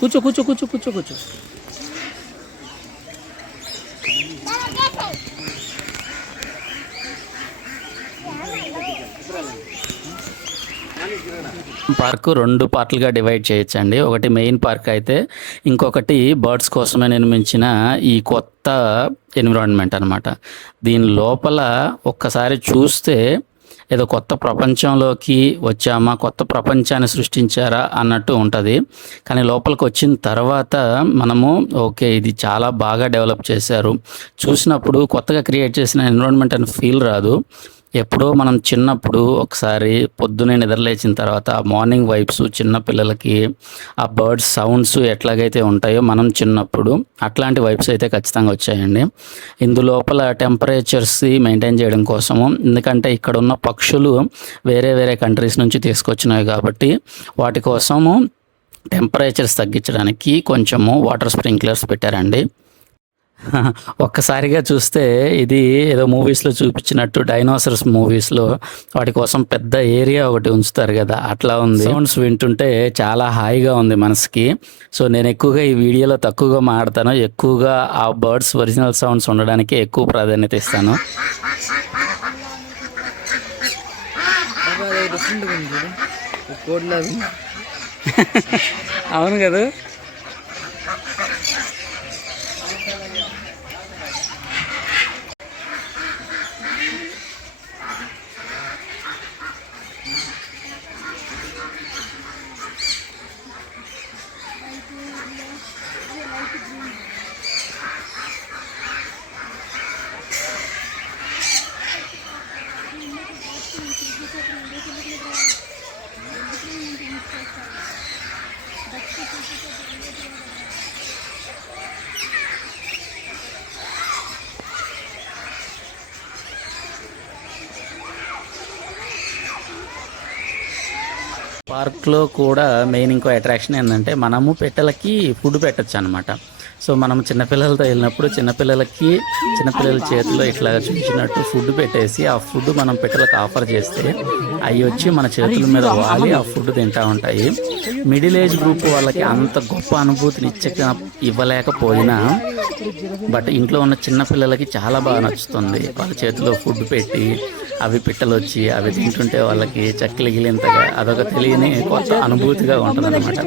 కూర్చో కూర్చో కూర్చో కూర్చో కూర్చో. పార్క్ 2 పార్ట్లుగా డివైడ్ చేయొచ్చండి. ఒకటి మెయిన్ పార్క్ అయితే, ఇంకొకటి బర్డ్స్ కోసమే నిర్మించిన ఈ కొత్త ఎన్విరాన్మెంట్ అనమాట. దీని లోపల ఒక్కసారి చూస్తే ఏదో కొత్త ప్రపంచంలోకి వచ్చామా, కొత్త ప్రపంచాన్ని సృష్టించారా అన్నట్టు ఉంటుంది. కానీ లోపలికి వచ్చిన తర్వాత మనము ఓకే, ఇది చాలా బాగా డెవలప్ చేశారు, చూసినప్పుడు కొత్తగా క్రియేట్ చేసిన ఎన్విరాన్మెంట్ అని ఫీల్ రాదు. ఎప్పుడో మనం చిన్నప్పుడు ఒకసారి పొద్దునే నిద్రలేచిన తర్వాత ఆ మార్నింగ్ వైబ్స్, చిన్నపిల్లలకి ఆ బర్డ్స్ సౌండ్స్ ఎట్లాగైతే ఉంటాయో మనం చిన్నప్పుడు, అట్లాంటి వైబ్స్ అయితే ఖచ్చితంగా వచ్చాయండి. ఇందులోపల టెంపరేచర్స్ మెయింటైన్ చేయడం కోసము, ఎందుకంటే ఇక్కడ ఉన్న పక్షులు వేరే వేరే కంట్రీస్ నుంచి తీసుకొచ్చినవి కాబట్టి వాటి కోసము టెంపరేచర్స్ తగ్గించడానికి కొంచెము వాటర్ స్ప్రింక్లర్స్ పెట్టారండి. ఒక్కసారిగా చూస్తే ఇది ఏదో మూవీస్లో చూపించినట్టు, డైనోసర్స్ మూవీస్లో వాటి కోసం పెద్ద ఏరియా ఒకటి ఉంచుతారు కదా, అట్లా ఉంది. సౌండ్స్ వింటుంటే చాలా హాయిగా ఉంది మనసుకి. సో నేను ఎక్కువగా ఈ వీడియోలో తక్కువగా మాట్లాడతాను, ఎక్కువగా ఆ బర్డ్స్ ఒరిజినల్ సౌండ్స్ ఉండడానికి ఎక్కువ ప్రాధాన్యత ఇస్తాను. అవును కదా. పార్క్లో కూడా మెయిన్ ఇంకో అట్రాక్షన్ ఏంటంటే, మనము పెట్టలకి ఫుడ్ పెట్టచ్చు అనమాట. సో మనం చిన్నపిల్లలతో వెళ్ళినప్పుడు చిన్నపిల్లల చేతిలో ఇట్లా చూపించినట్టు ఫుడ్ పెట్టేసి ఆ ఫుడ్ మనం పెట్టలకు ఆఫర్ చేస్తే అవి వచ్చి మన చేతుల మీద వాలి ఆ ఫుడ్ తింటూ ఉంటాయి. మిడిల్ ఏజ్ గ్రూప్ వాళ్ళకి అంత గొప్ప అనుభూతిని ఇవ్వలేకపోయినా, బట్ ఇంట్లో ఉన్న చిన్నపిల్లలకి చాలా బాగా నచ్చుతుంది. వాళ్ళ చేతిలో ఫుడ్ పెట్టి అవి పిట్టలు వచ్చి అవి తింటుంటే వాళ్ళకి చక్కిలిగిలింతగా అదొక తెలియని కొత్త అనుభూతిగా ఉంటుంది అనమాట.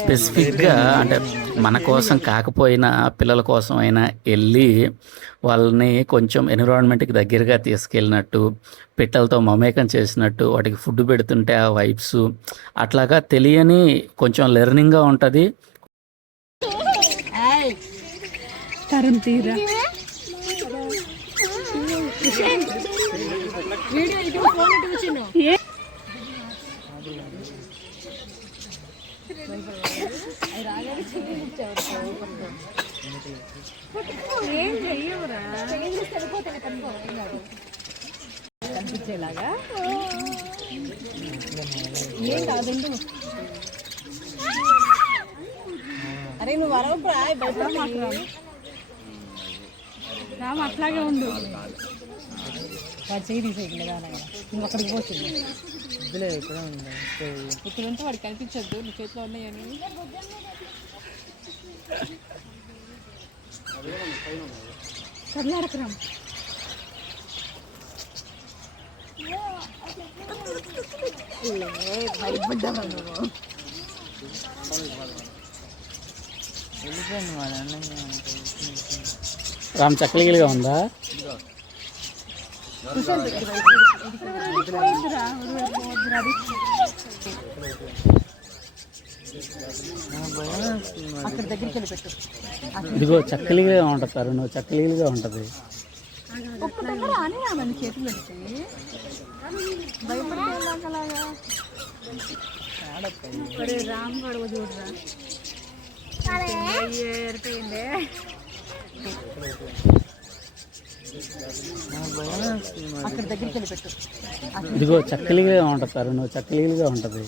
స్పెసిఫిక్గా అంటే మన కోసం కాకపోయినా పిల్లల కోసం అయినా వెళ్ళి వాళ్ళని కొంచెం ఎన్విరాన్మెంట్కి దగ్గరగా తీసుకెళ్ళినట్టు, పిట్టలతో మమేకం చేసినట్టు, వాటికి ఫుడ్ పెడుతుంటే ఆ వైబ్స్ అట్లాగా తెలియని కొంచెం లెర్నింగ్గా ఉంటుంది. కనిపించేలాగా ఏం కాదు. అరే నువ్వు వరవప్పుడు బయట రామ అట్లాగే ఉండు. వాడు చేయి తీసేయండి కదా, నువ్వు అక్కడికి పోతుంది. ఇక్కడ ఉంటే వాడికి కనిపించద్దు నీ చేతిలో ఉన్నాయని. కర్ణాటక రామ్ భయపడ్డామా నువ్వు? రామ్ చక్కలిగిలిగా ఉందా? ఇదిగో చక్కలిగా ఉంటుంది, నువ్వు చక్కలిగా ఉంటుంది. రామ్ గొడవ చూడరా ఏరిపోయిందే. అక్కడ దగ్గరికి వెళ్ళి పెట్టు. ఇదిగో చక్కలిగా ఉంటుంది, నువ్వు చక్కలిగా ఉంటుంది.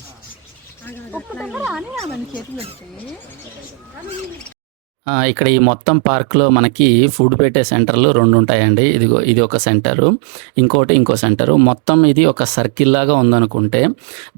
ఇక్కడ ఈ మొత్తం పార్క్‌లో మనకి ఫుడ్ పెట్టే సెంటర్‌లు 2 ఉంటాయండి. ఇది ఒక సెంటరు. ఇంకో సెంటరు. మొత్తం ఇది ఒక సర్కిల్ లాగా ఉందనుకుంటే,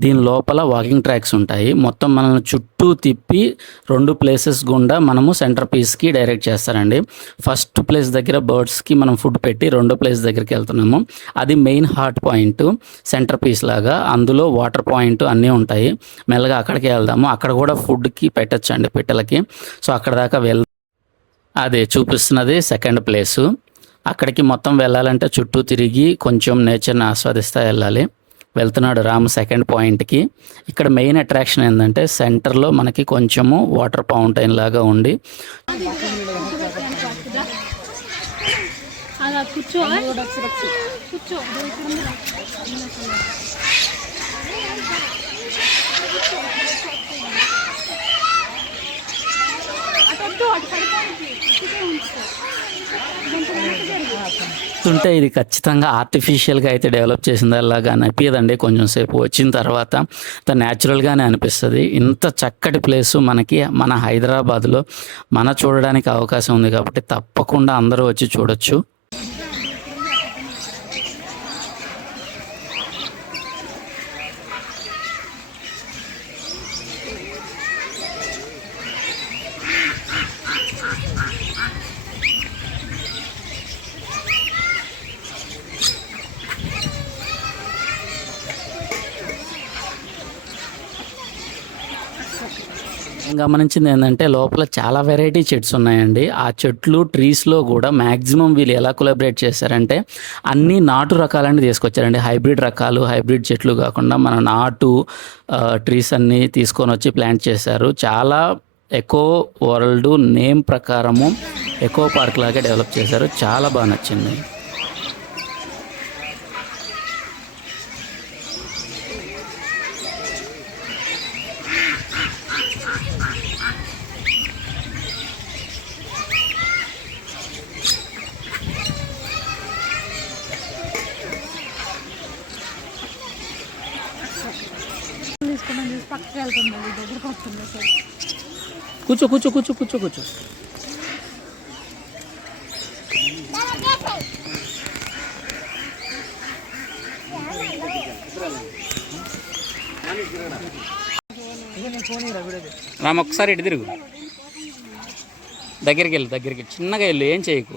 దీని లోపల వాకింగ్ ట్రాక్స్ ఉంటాయి. మొత్తం మనల్ని చుట్టూ తిప్పి 2 ప్లేసెస్ గుండా మనము సెంటర్ పీస్‌కి డైరెక్ట్ చేస్తారండి. ఫస్ట్ ప్లేస్ దగ్గర బర్డ్స్‌కి మనం ఫుడ్ పెట్టి, రెండో ప్లేస్ దగ్గరికి వెళ్తున్నాము. అది main hot point centre piece లాగా. అందులో వాటర్ పాయింట్ అన్నీ ఉంటాయి. మెల్లగా అక్కడికే వెళ్దాము. అక్కడ కూడా ఫుడ్‌కి పెట్టొచ్చండి పిట్టలకి. సో, అక్కడ దాకా అదే చూపిస్తున్నది సెకండ్ ప్లేసు. అక్కడికి మొత్తం వెళ్ళాలంటే చుట్టూ తిరిగి కొంచెం నేచర్‌ని ఆస్వాదిస్తా వెళ్ళాలి. వెళ్తున్నాడు రాము సెకండ్ పాయింట్‌కి. ఇక్కడ మెయిన్ అట్రాక్షన్ ఏందంటే సెంటర్‌లో మనకి కొంచెము వాటర్ ఫౌంటైన్ లాగా ఉండి చూస్తుంటే ఇది ఖచ్చితంగా ఆర్టిఫిషియల్‌గా అయితే డెవలప్ చేసిందలాగా అనిపియదండి. కొంచెం సేపు వచ్చిన తర్వాత న్యాచురల్‌గానే అనిపిస్తది. ఇంత చక్కటి ప్లేసు మనకి మన హైదరాబాద్‌లో చూడడానికి అవకాశం ఉంది కాబట్టి తప్పకుండా అందరూ వచ్చి చూడొచ్చు. గమనించింది ఏంటంటే లోపల చాలా వెరైటీ చెట్స్ ఉన్నాయండి. ఆ చెట్లు ట్రీస్‌లో కూడా మ్యాక్సిమం వీళ్ళు ఎలా కొలాబరేట్ చేశారంటే అన్ని నాటు రకాలన్నీ తీసుకొచ్చారండి. హైబ్రిడ్ రకాలు, హైబ్రిడ్ చెట్లు కాకుండా మన నాటు ట్రీస్ అన్నీ తీసుకొని వచ్చి ప్లాంట్ చేశారు. చాలా ఎకో వరల్డ్ నేమ్ ప్రకారము ఎకో పార్క్ లాగా డెవలప్ చేశారు. చాలా బాగా నచ్చింది. పక్కకి వెళ్తుంది దగ్గరికి వస్తుంది సార్. కూర్చో కూర్చో కూర్చో కూర్చో కూర్చో రామ్ ఒక్కసారి ఇటు తిరుగు. దగ్గరికి చిన్నగా వెళ్ళు, ఏం చేయకు.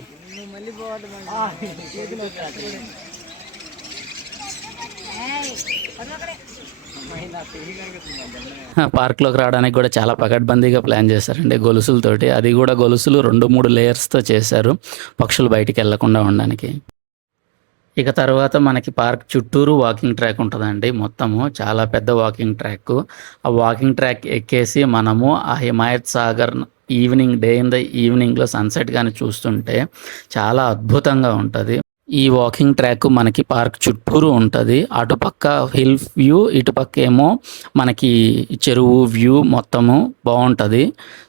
పార్క్లోకి రావడానికి కూడా చాలా పకడ్బందీగా ప్లాన్ చేశారండి గొలుసులతోటి. అది కూడా గొలుసులు 2-3 లేయర్స్తో చేశారు పక్షులు బయటికి వెళ్లకుండా ఉండడానికి. ఇక తర్వాత మనకి పార్క్ చుట్టూరు వాకింగ్ ట్రాక్ ఉంటుందండి. మొత్తము చాలా పెద్ద వాకింగ్ ట్రాక్. ఆ వాకింగ్ ట్రాక్ ఎక్కేసి మనము ఆ Himayat Sagar day in the ఈవినింగ్లో సన్సెట్ కానీ చూస్తుంటే చాలా అద్భుతంగా ఉంటుంది. ఈ వాకింగ్ ట్రాక్ మనకి పార్క్ చుట్టూరు ఉంటుంది. అటుపక్క హిల్ వ్యూ, ఇటుపక్క ఏమో మనకి చెరువు వ్యూ మొత్తము బాగుంటుంది.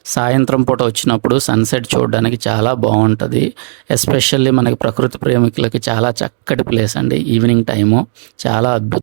సాయంత్రం పూట వచ్చినప్పుడు సన్సెట్ చూడడానికి చాలా బాగుంటుంది. ఎస్పెషల్లీ మనకి ప్రకృతి ప్రేమికులకి చాలా చక్కటి ప్లేస్ అండి. ఈవినింగ్ టైము చాలా అద్భుతం.